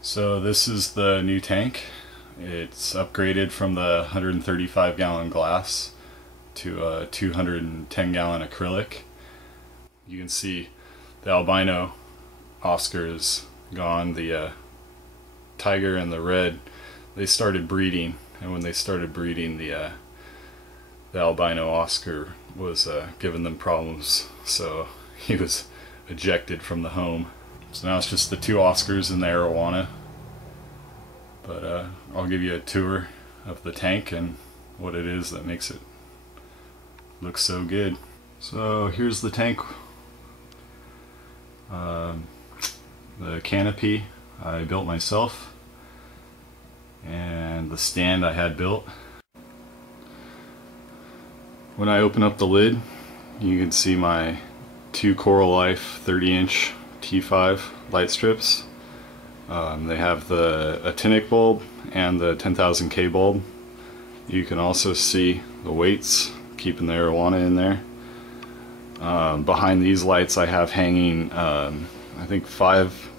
So this is the new tank. It's upgraded from the 135 gallon glass to a 210 gallon acrylic. You can see the albino Oscars gone, the tiger and the red, they started breeding, and when they started breeding, the albino Oscar was giving them problems, so he was ejected from the home. So now it's just the two Oscars and the arawana. But I'll give you a tour of the tank and what it is that makes it look so good. So here's the tank. The canopy I built myself, and the stand I had built. When I open up the lid, you can see my two Coral Life 30-inch T5 light strips. They have the actinic bulb and the 10,000K bulb. You can also see the weights, keeping the arawana in there. Behind these lights I have hanging I think 5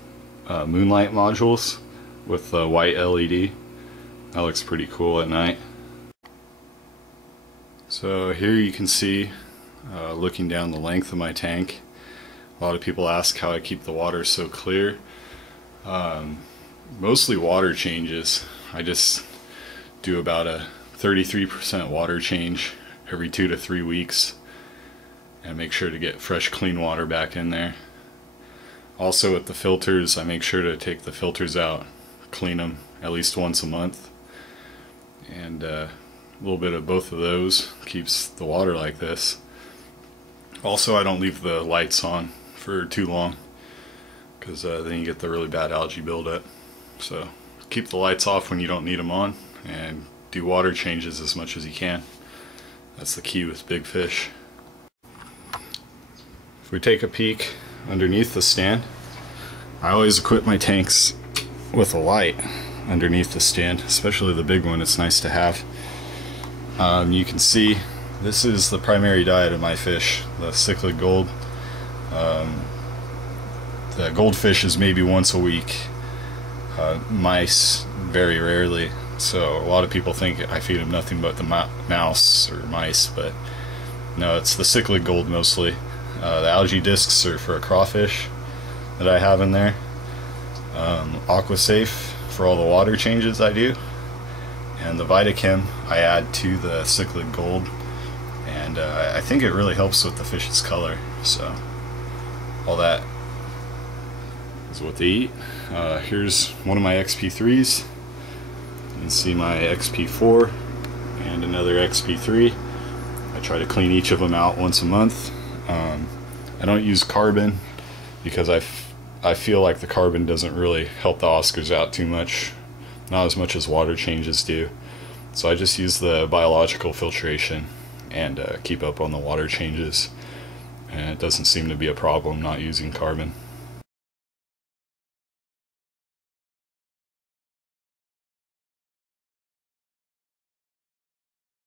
moonlight modules with the white LED. That looks pretty cool at night. So here you can see, looking down the length of my tank, a lot of people ask how I keep the water so clear. Mostly water changes. I just do about a 33% water change every 2 to 3 weeks and make sure to get fresh clean water back in there. Also with the filters, I make sure to take the filters out, clean them at least once a month, and a little bit of both of those keeps the water like this. Also, I don't leave the lights on for too long, because then you get the really bad algae buildup. So keep the lights off when you don't need them on, and do water changes as much as you can. That's the key with big fish. If we take a peek underneath the stand, I always equip my tanks with a light underneath the stand, especially the big one. It's nice to have. You can see this is the primary diet of my fish, the cichlid gold. The goldfish is maybe once a week. Mice very rarely. So a lot of people think I feed them nothing but the mouse or mice, but no, it's the cichlid gold mostly. The algae discs are for a crawfish that I have in there. Aquasafe for all the water changes I do. And the Vitachem I add to the cichlid gold. And I think it really helps with the fish's color. So all that is what they eat. Here's one of my XP3s. You can see my XP4 and another XP3. I try to clean each of them out once a month. I don't use carbon because I feel like the carbon doesn't really help the Oscars out too much, not as much as water changes do. So I just use the biological filtration and keep up on the water changes, and it doesn't seem to be a problem not using carbon.